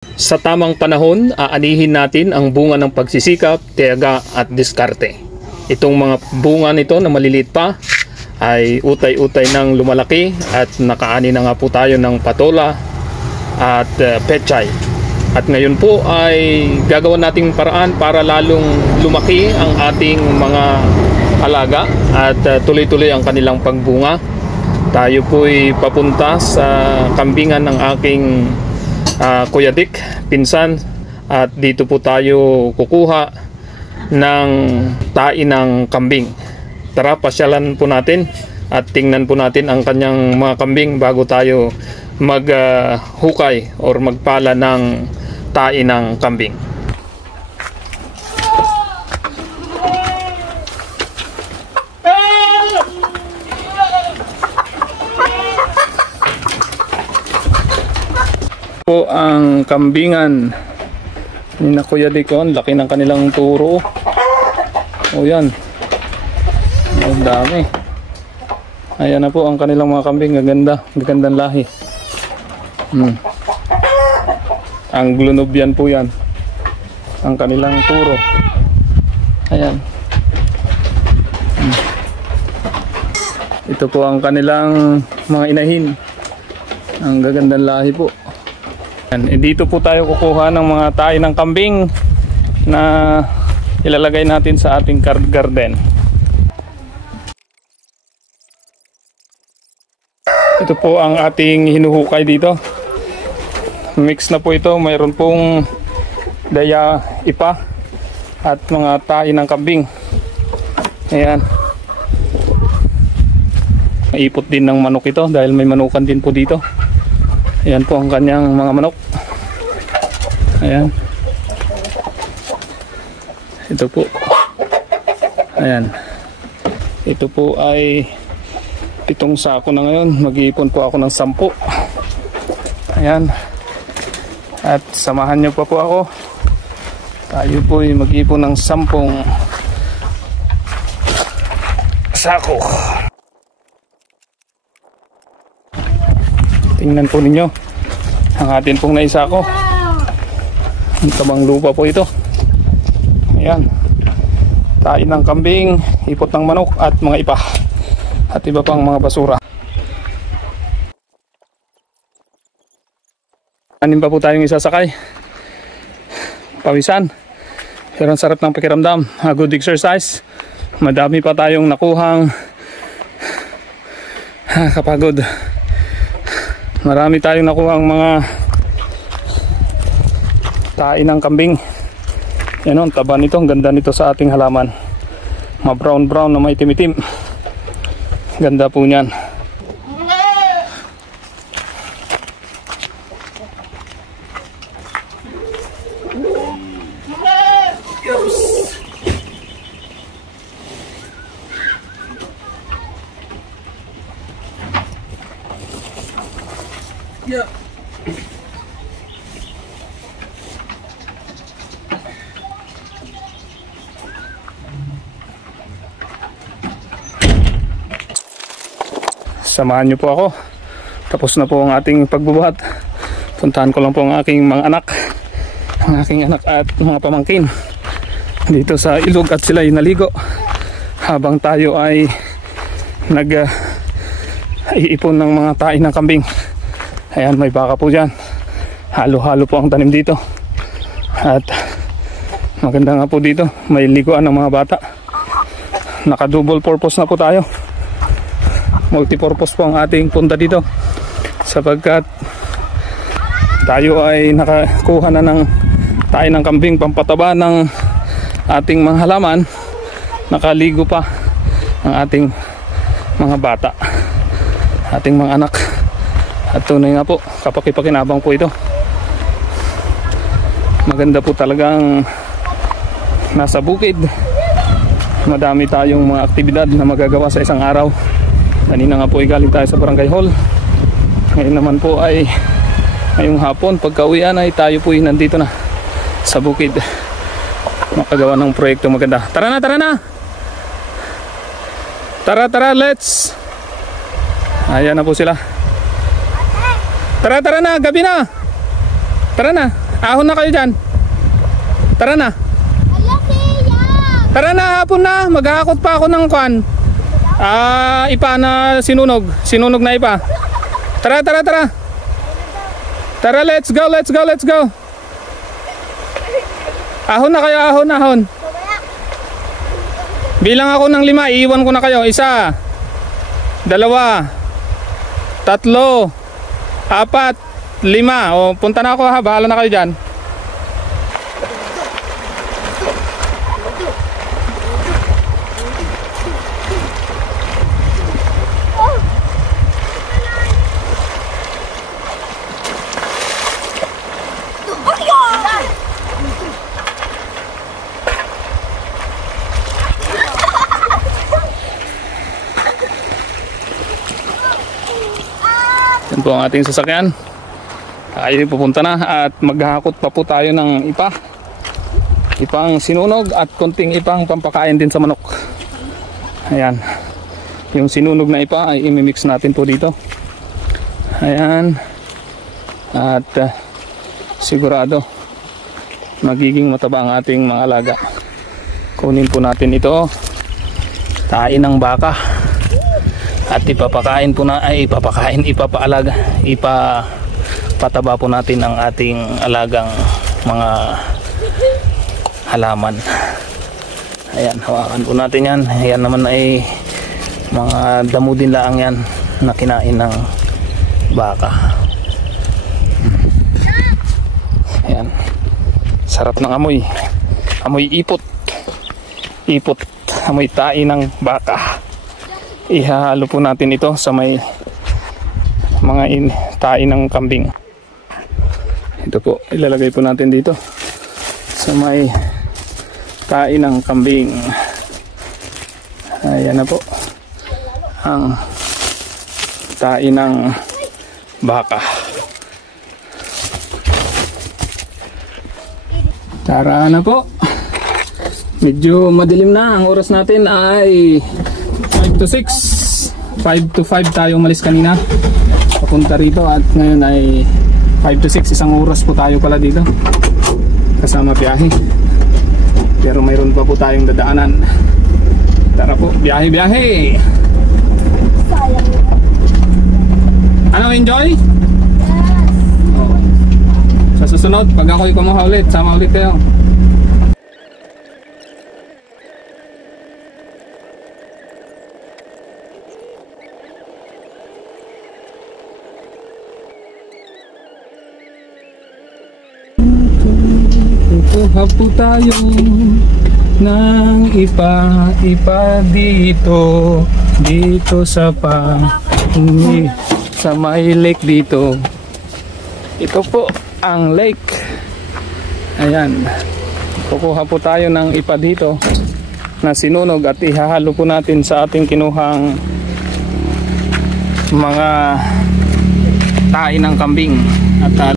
Sa tamang panahon, aanihin natin ang bunga ng pagsisikap, tiyaga at diskarte. Itong mga bunga nito na maliliit pa ay utay-utay ng lumalaki at nakaani na nga po tayo ng patola at pechay. At ngayon po ay gagawa nating paraan para lalong lumaki ang ating mga alaga at tuloy-tuloy ang kanilang pagbunga. Tayo po'y papunta sa kambingan ng aking Kuya Dick, pinsan, at dito po tayo kukuha ng tae ng kambing. Tara, pasyalan po natin at tingnan po natin ang kanyang mga kambing bago tayo maghukay or magpala ng tae ng kambing. Po ang kambingan ni na Kuya Dick, laki ng kanilang turo. O yan, ang dami. Ayan na po ang kanilang mga kambing. Gagandang lahi. Ang Blue Nubian po yan ang kanilang turo. Ayan. Ito po ang kanilang mga inahin. Ang gagandang lahi po. Dito po tayo kukuha ng mga tae ng kambing na ilalagay natin sa ating garden. Ito po ang ating hinuhukay dito. Mix na po ito. Mayroon pong daya ipa at mga tae ng kambing. Ayan. Maipot din ng manok ito dahil may manukan din po dito. Ayan po ang kanyang mga manok. Ayan. Ito po. Ayan. Ito po ay 7 sako na ngayon. Mag-iipon po ako ng 10. Ayan. At samahan nyo pa po ako. Tayo po ay mag-iipon ng 10 sako. Tingnan po ninyo ang atin pong naisako. Ang tabang lupa po ito. Ayan. Tae ng kambing, ipot ng manok at mga ipa at iba pang mga basura. Anin pa po tayong isasakay. Pawisan. Pero ang sarap ng pakiramdam. A good exercise. Madami pa tayong nakuhang kapagod. Marami tayong nakuha ang mga tae ng kambing. Yan o, ang taba nito, ang ganda nito sa ating halaman. Ma brown brown na may timitim. Ganda po niyan. Yeah. Samahan niyo po ako. Tapos na po ang ating pagbubuhat. Puntahan ko lang po ang aking mga anak. Ang aking anak at mga pamangkin dito sa ilog at sila ay naligo habang tayo ay iipon ng mga tae ng kambing. Ayan, may baka po dyan. Halo-halo po ang tanim dito. At maganda nga po dito, may liguan ng mga bata. Naka double purpose na po tayo. Multi-purpose po ang ating punta dito, sapagkat tayo ay nakakuha na ng tae ng kambing pampataba ng ating mga halaman. Nakaligo pa ang ating mga bata, ating mga anak. At tunay nga po, kapakipakinabang po ito. Maganda po talagang nasa bukid. Madami tayong mga aktibidad na magagawa sa isang araw. Kanina nga po ay galing tayo sa barangay hall. Ngayon naman po ay ngayong hapon, pagka-uwian ay tayo po ay nandito na sa bukid. Makagawa ng proyekto maganda. Tara na, tara na! Tara, tara, let's! Ayan na po sila. Tara, tara na, gabi na! Tara na! Ahon na kayo dyan. Tara na. Tara na, hapon na. Maghahakot pa ako ng kwan. Ipa na sinunog. Sinunog na ipa. Tara, tara, tara. Tara, let's go, let's go, let's go. Ahon na kayo, ahon, ahon. Bilang ako ng 5, iiwan ko na kayo. 1, 2, 3, 4, 5. O, punta na ako ha, bahala na kayo dyan. Yan po ang ating sasakyan. Tayo pupunta na at maghahakot pa po tayo ng ipang sinunog at konting ipang pampakain din sa manok. Ayan. Yung sinunog na ipa ay imimix natin po dito. Ayan. At sigurado magiging mataba ang ating mga alaga. Kunin po natin ito. Tain ng baka. At ipapakain po na, ay ipapaalaga, ipapataba po natin ang ating alagang mga halaman. Ayan, hawakan po natin yan. Ayan naman ay mga damo din lang yan na kinain ng baka. Ayan, sarap ng amoy. Amoy ipot. Ipot, amoy tae ng baka. Ihahalo po natin ito sa may mga tae ng kambing. Ito po, ilalagay po natin dito sa may tae ng kambing. Ayan na po ang tae ng baka. Tara na po. Medyo madilim na. Ang oras natin ay 5 to 6. 5 to 5 tayo umalis kanina papunta rito at ngayon ay 5 to 6. Isang oras po tayo pala dito kasama biyahe, pero mayroon pa po tayong dadaanan. Tara po, biyahe biyahe. Ano, enjoy? Yes. Oh. Sa susunod pag ako'y kumuha ulit, sama ulit kayo. Kuha po tayo ng ipa dito sa sa may lake dito. Ito po ang lake. Ayan, kukuha po tayo ng ipa dito na sinunog at ihahalo po natin sa ating kinuhang mga tae ng kambing at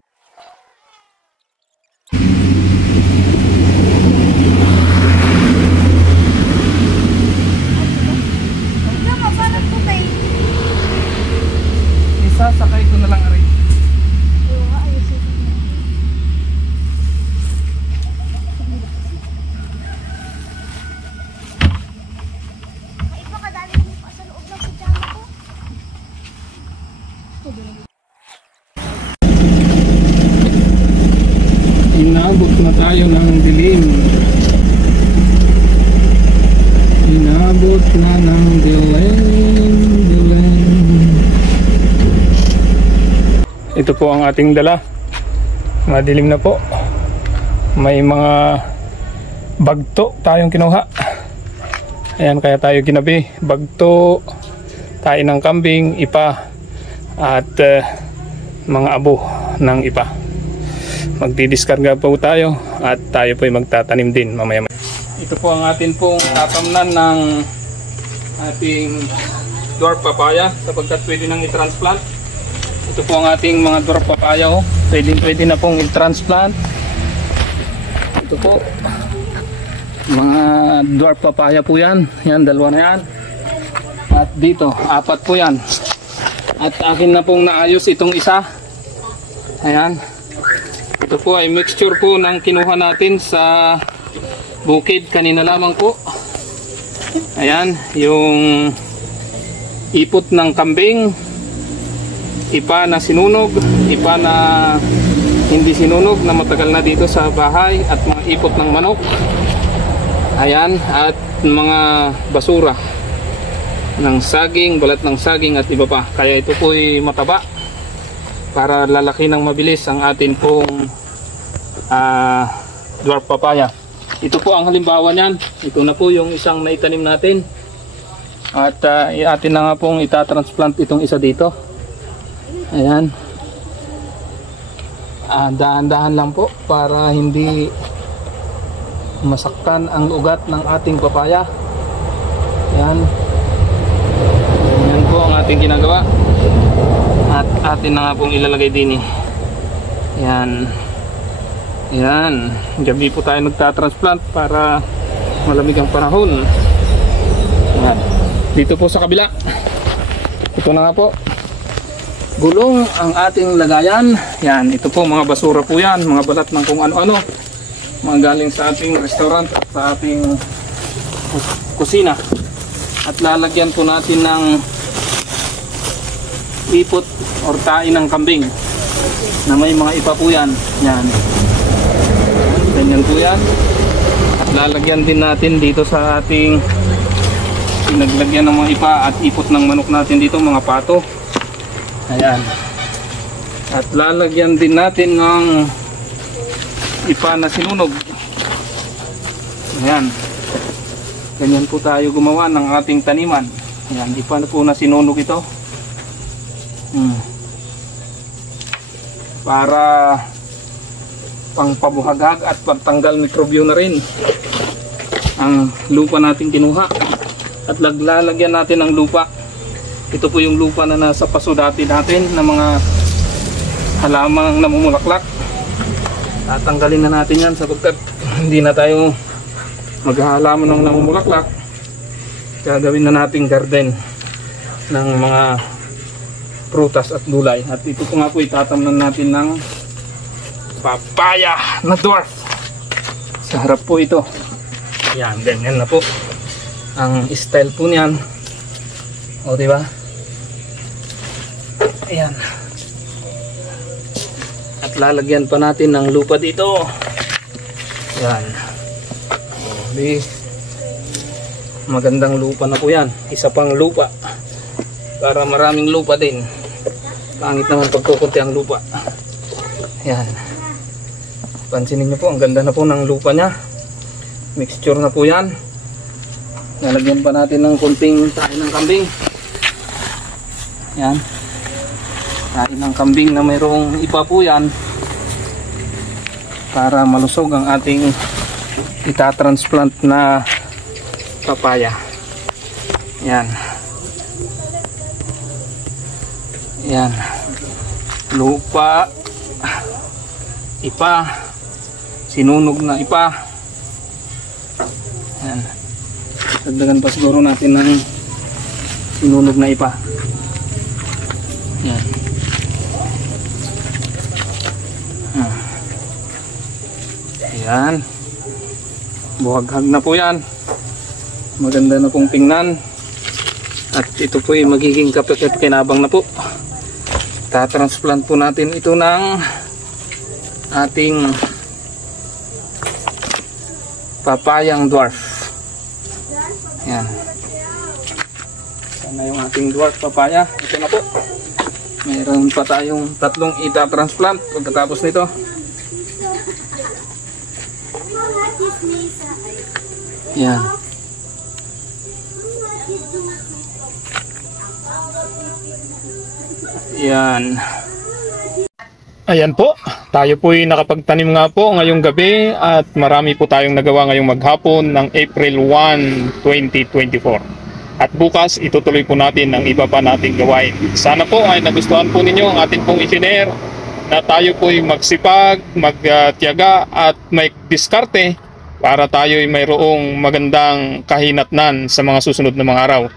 sasakay ko na lang rin. Inabot na tayo ng dilim. Inabot na ng dilim. Ito po ang ating dala. Madilim na po. May mga bagto tayong kinuha. Ayan, kaya tayo ginabi. Bagto, tae ng kambing, ipa, at mga abo ng ipa. Magdidiskarga po tayo at tayo po ay magtatanim din mamaya. Ito po ang atin pong tatamnan ng ating dwarf papaya sapagkat pwede nang i-transplant. Ito po ang ating mga dwarf papaya. Pwede na pong i-transplant. Ito po mga dwarf papaya po yan. Yan, dalawa na yan. At dito, 4 po yan. At akin na pong naayos itong isa. Ayan. Ito Ito po ay mixture po ng kinuha natin sa bukid kanina lamang po. Ayan, yung ipot ng kambing, ipa na sinunog, ipa na hindi sinunog na matagal na dito sa bahay, at mga ipot ng manok. Ayan, at mga basura ng saging, balat ng saging at iba pa. Kaya ito po ay mataba para lalaki ng mabilis ang atin pong dwarf papaya. Ito po ang halimbawa niyan. Ito na po yung isang naitanim natin. At atin na nga pong itatransplant itong isa dito. Ayan. Dahan-dahan lang po para hindi masaktan ang ugat ng ating papaya. Ayan. Yan po ang ating ginagawa. At atin na nga pong ilalagay din eh. Ayan. Ayan. Gabi po tayo nagtatransplant para malamig ang panahon. Ayan. Dito po sa kabila. Ito na nga po. Gulong ang ating lagayan. Yan, ito po mga basura po yan, mga balat ng kung ano-ano, mga galing sa ating restaurant at sa ating kusina. At lalagyan po natin ng ipot or tain ng kambing na may mga ipa po yan. Yan, ganyan po yan. At lalagyan din natin dito sa ating pinaglagyan ng mga ipa at ipot ng manok natin dito, mga pato. Ayan. At lalagyan din natin ng ipa na sinunog. Ayan. Ganyan po tayo gumawa ng ating taniman. Ayan, ipa na po na sinunog ito. Para pangpabuhagag at pagtanggal mikrobyo na rin ang lupa natin kinuha. At lalagyan natin ng lupa. Ito po yung lupa na nasa paso dati natin ng mga halamang namumulaklak. Tatanggalin na natin yan sapagkat hindi na tayo maghahalaman ng namumulaklak. Gagawin na natin garden ng mga prutas at gulay. At ito po nga po itatamnan natin ng papaya na dwarf. Sa harap po ito. Yan, ganyan na po ang style po niyan. O diba? Ayan. At lalagyan pa natin ng lupa dito. Ayan. Magandang lupa na po yan. Isa pang lupa. Para maraming lupa din. Pangit naman pagkukunti ang lupa. Ayan. Pansinin nyo po, ang ganda na po ng lupa nya. Mixture na po yan. Lalagyan pa natin ng konting tayo ng kambing. Ayan. Kain ng kambing na mayroong ipa po yan para malusog ang ating itatransplant na papaya. Yan. Yan. Lupa, ipa, sinunog na ipa. Yan. Dagdagan pa siguro natin ng sinunog na ipa. Yan. Ayan. Buhaghag na po yan. Maganda na pong tingnan. At ito po ay magiging kapit-kinabang na po. Tatransplant po natin ito ng ating papayang dwarf. Ayan. Sana yung ating dwarf papaya. Ito na po. Mayroon pa tayong tatlong itatransplant pagkatapos nito. Yan. Yan. Ayan po. Tayo po'y nakapagtanim nga po ngayong gabi at marami po tayong nagawa ngayong maghapon ng April 1, 2024. At bukas itutuloy po natin ang iba pa nating gawain. Sana po ay nagustuhan po ninyo ang ating pong i-share na tayo po'y magsipag, magtiyaga at may diskarte para tayo ay mayroong magandang kahinatnan sa mga susunod na mga araw.